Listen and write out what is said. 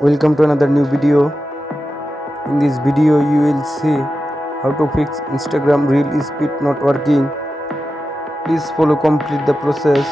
Welcome to another new video. In this video you will see how to fix Instagram reel speed not working. Please follow complete the process.